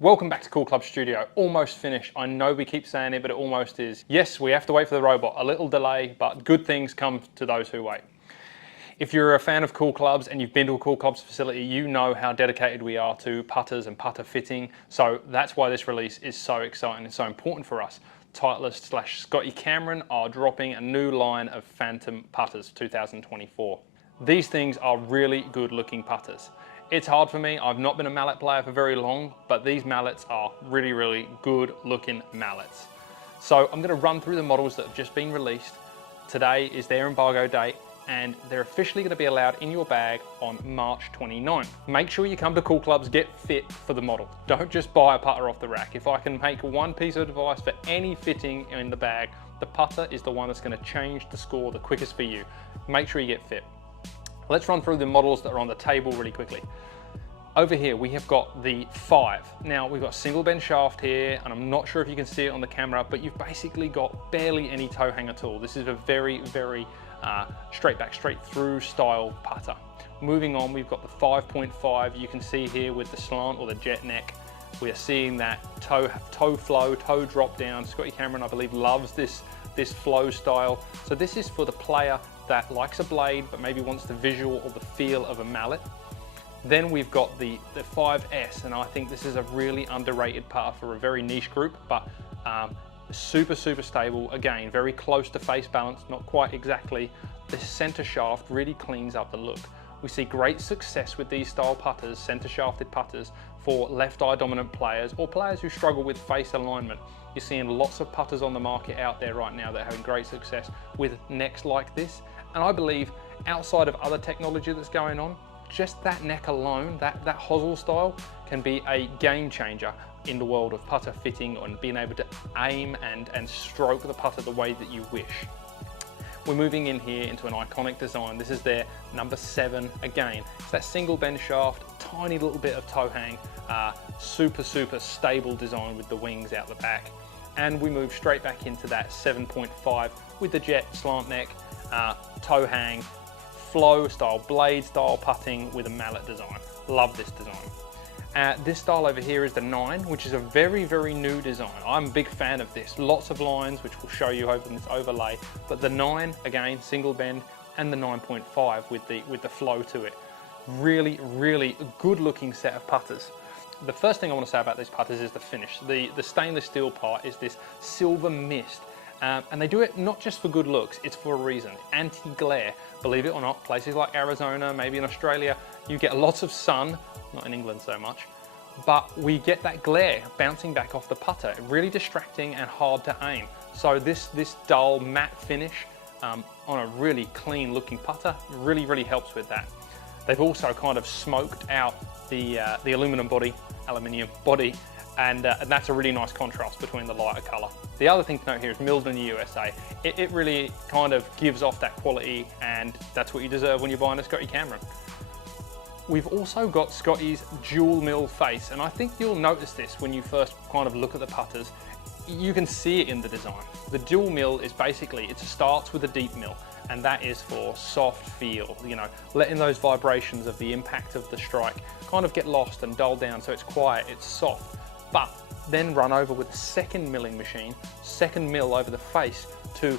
Welcome back to Cool Club Studio. Almost finished. I know we keep saying it, but it almost is. Yes, we have to wait for the robot. A little delay, but good things come to those who wait. If you're a fan of Cool Clubs and you've been to a Cool Clubs facility, you know how dedicated we are to putters and putter fitting. So that's why this release is so exciting and so important for us. Titleist/Scatycameron are dropping a new line of Phantom putters 2024. These things are really good looking putters. It's hard for me. I've not been a mallet player for very long, but these mallets are really, really good looking mallets. So I'm going to run through the models that have just been released. Today is their embargo date, and they're officially going to be allowed in your bag on March 29th. Make sure you come to Cool Clubs, get fit for the model. Don't just buy a putter off the rack. If I can make one piece of advice for any fitting in the bag, the putter is the one that's going to change the score the quickest for you. Make sure you get fit. Let's run through the models that are on the table really quickly. Over here, we have got the 5. Now, we've got single bend shaft here, and I'm not sure if you can see it on the camera, but you've basically got barely any toe hang at all. This is a very, very straight back, straight through style putter. Moving on, we've got the 5.5. You can see here with the slant or the jet neck, we are seeing that toe flow, toe drop down. Scatycameron, I believe, loves this flow style. So this is for the player that likes a blade but maybe wants the visual or the feel of a mallet. Then we've got the 5S, and I think this is a really underrated putter for a very niche group, but super stable. Again, very close to face balance, not quite exactly. The center shaft really cleans up the look. We see great success with these style putters, center shafted putters, for left eye dominant players or players who struggle with face alignment. You're seeing lots of putters on the market out there right now that are having great success with necks like this. And I believe outside of other technology that's going on, just that neck alone, that hosel style, can be a game changer in the world of putter fitting and being able to aim and stroke the putter the way that you wish. We're moving in here into an iconic design. This is their number 7 again. It's that single bend shaft, tiny little bit of toe hang, super stable design with the wings out the back. And we move straight back into that 7.5 with the jet slant neck, toe hang, flow style, blade style putting with a mallet design. Love this design. This style over here is the 9, which is a very new design. I'm a big fan of this. Lots of lines, which we'll show you over this overlay. But the 9, again, single bend, and the 9.5 with the flow to it. Really good looking set of putters. The first thing I want to say about these putters is the finish. The stainless steel part is this silver mist. And they do it not just for good looks, it's for a reason. Anti-glare, believe it or not, places like Arizona, maybe in Australia, you get lots of sun, not in England so much, but we get that glare bouncing back off the putter, really distracting and hard to aim. So this dull matte finish on a really clean looking putter really helps with that. They've also kind of smoked out the aluminium body, and that's a really nice contrast between the lighter colour. The other thing to note here is milled in the USA. It really kind of gives off that quality, and that's what you deserve when you're buying a Scatycameron. We've also got Scotty's dual mill face, and I think you'll notice this when you first kind of look at the putters. You can see it in the design. The dual mill is basically, it starts with a deep mill, and that is for soft feel, you know, letting those vibrations of the impact of the strike kind of get lost and dull down, so it's quiet, it's soft. But then run over with a second milling machine, second mill over the face to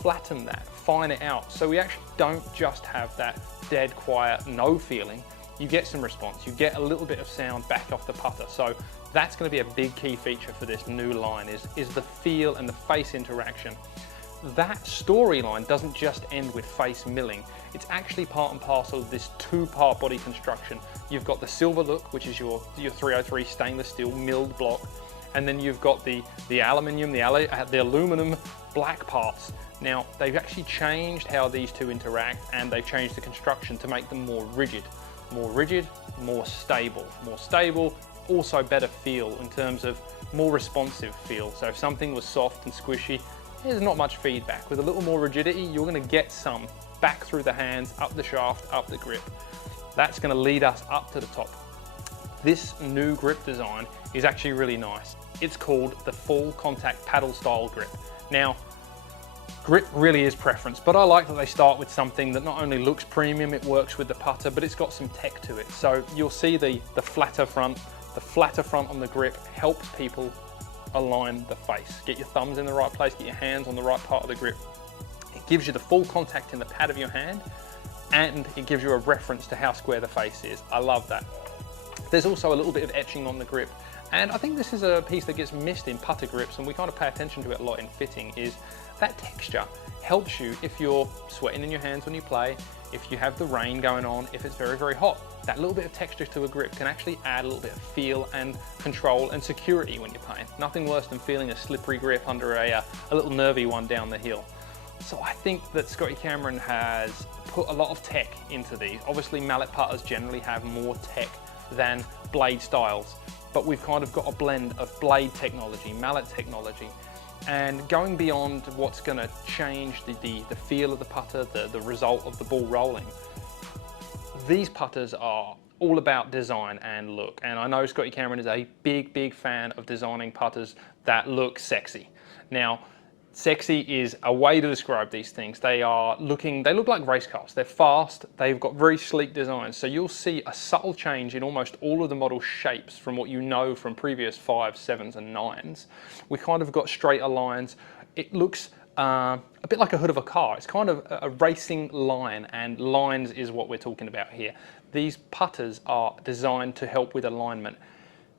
flatten that, fine it out. So we actually don't just have that dead quiet, no feeling. You get some response, you get a little bit of sound back off the putter. So that's going to be a big key feature for this new line is the feel and the face interaction. That storyline doesn't just end with face milling. It's actually part and parcel of this 2-part body construction. You've got the silver look, which is your 303 stainless steel milled block, and then you've got the aluminium, the aluminum black parts. Now, they've actually changed how these two interact, and they've changed the construction to make them more rigid, more stable, also better feel in terms of more responsive feel. So if something was soft and squishy, there's not much feedback. With a little more rigidity, you're going to get some back through the hands, up the shaft, up the grip. That's going to lead us up to the top. This new grip design is actually really nice. It's called the full contact paddle style grip. Now, grip really is preference, but I like that they start with something that not only looks premium, it works with the putter, but it's got some tech to it. So you'll see the flatter front, The flatter front on the grip helps people align the face. Get your thumbs in the right place, get your hands on the right part of the grip. It gives you the full contact in the pad of your hand, and it gives you a reference to how square the face is. I love that. There's also a little bit of etching on the grip, and I think this is a piece that gets missed in putter grips, and we kind of pay attention to it a lot in fitting, is that texture helps you if you're sweating in your hands when you play, if you have the rain going on, if it's very, very hot. That little bit of texture to a grip can actually add a little bit of feel and control and security when you're playing. Nothing worse than feeling a slippery grip under a little nervy one down the hill. So I think that Scotty-Cameron has put a lot of tech into these. Obviously mallet putters generally have more tech than blade styles, but we've kind of got a blend of blade technology, mallet technology, and going beyond what's going to change the feel of the putter, the result of the ball rolling. These putters are all about design and look, and I know Scotty-Cameron is a big fan of designing putters that look sexy. Now, sexy is a way to describe these things. They look like race cars. They're fast, they've got very sleek designs. So you'll see a subtle change in almost all of the model shapes from what you know from previous 5s, 7s and 9s. We kind of got straighter lines. It looks a bit like a hood of a car. It's kind of a racing line, and lines is what we're talking about here. These putters are designed to help with alignment.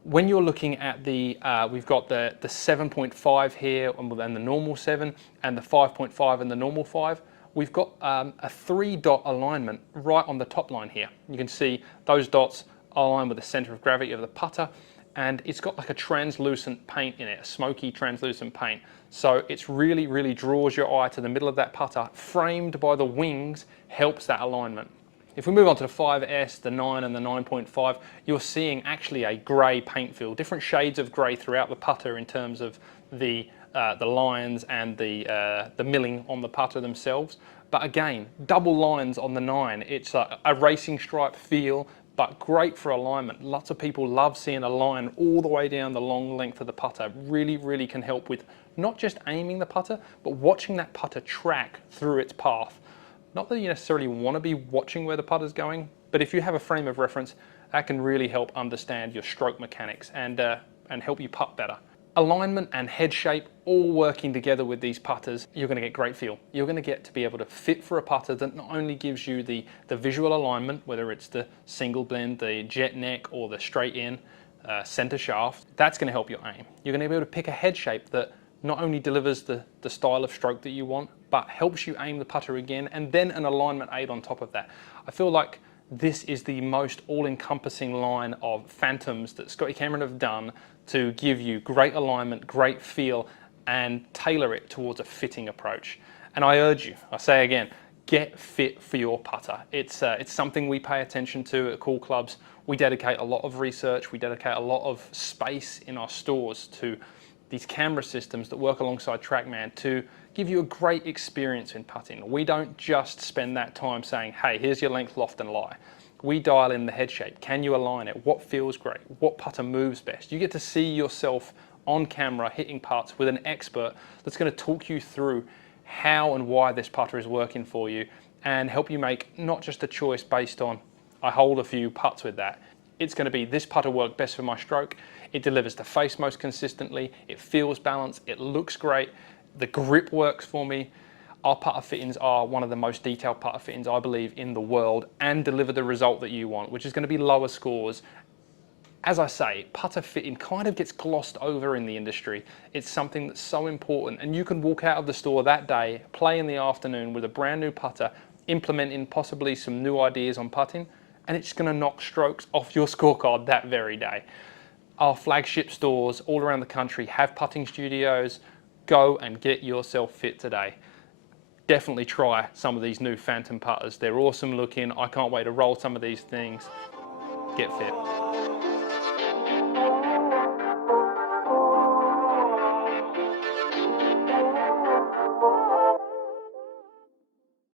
When you're looking at we've got the 7.5 here and the normal 7, and the 5.5 and the normal 5. We've got a 3-dot alignment right on the top line here. You can see those dots align with the center of gravity of the putter, and it's got like a translucent paint in it, a smoky translucent paint. So it's really draws your eye to the middle of that putter, framed by the wings, helps that alignment. If we move on to the 5S, the 9 and the 9.5, you're seeing actually a grey paint fill, different shades of grey throughout the putter in terms of the lines and the milling on the putter themselves. But again, double lines on the 9. It's a racing stripe feel, but great for alignment. Lots of people love seeing a line all the way down the long length of the putter. Really can help with not just aiming the putter, but watching that putter track through its path. Not that you necessarily want to be watching where the putter's going, but if you have a frame of reference, that can really help understand your stroke mechanics and help you putt better. Alignment and head shape all working together with these putters, you're going to get great feel. You're going to get to be able to fit for a putter that not only gives you the visual alignment, whether it's the single blend, the jet neck, or the straight in center shaft, that's going to help your aim. You're going to be able to pick a head shape that not only delivers the style of stroke that you want, but helps you aim the putter again, and then an alignment aid on top of that. I feel like this is the most all-encompassing line of phantoms that Scotty-Cameron have done to give you great alignment, great feel, and tailor it towards a fitting approach. And I urge you, I say again, get fit for your putter. It's something we pay attention to at Cool Clubs. We dedicate a lot of research, we dedicate a lot of space in our stores to these camera systems that work alongside TrackMan to give you a great experience in putting. We don't just spend that time saying, hey, here's your length, loft and lie. We dial in the head shape. Can you align it? What feels great? What putter moves best? You get to see yourself on camera hitting putts with an expert that's going to talk you through how and why this putter is working for you and help you make not just a choice based on, I hold a few putts with that. It's going to be, this putter worked best for my stroke. It delivers the face most consistently. It feels balanced. It looks great. The grip works for me. Our putter fittings are one of the most detailed putter fittings, I believe, in the world, and deliver the result that you want, which is going to be lower scores. As I say, putter fitting kind of gets glossed over in the industry. It's something that's so important, and you can walk out of the store that day, play in the afternoon with a brand new putter, implementing possibly some new ideas on putting, and it's going to knock strokes off your scorecard that very day. Our flagship stores all around the country have putting studios. Go and get yourself fit today. Definitely try some of these new Phantom putters. They're awesome looking. I can't wait to roll some of these things. Get fit.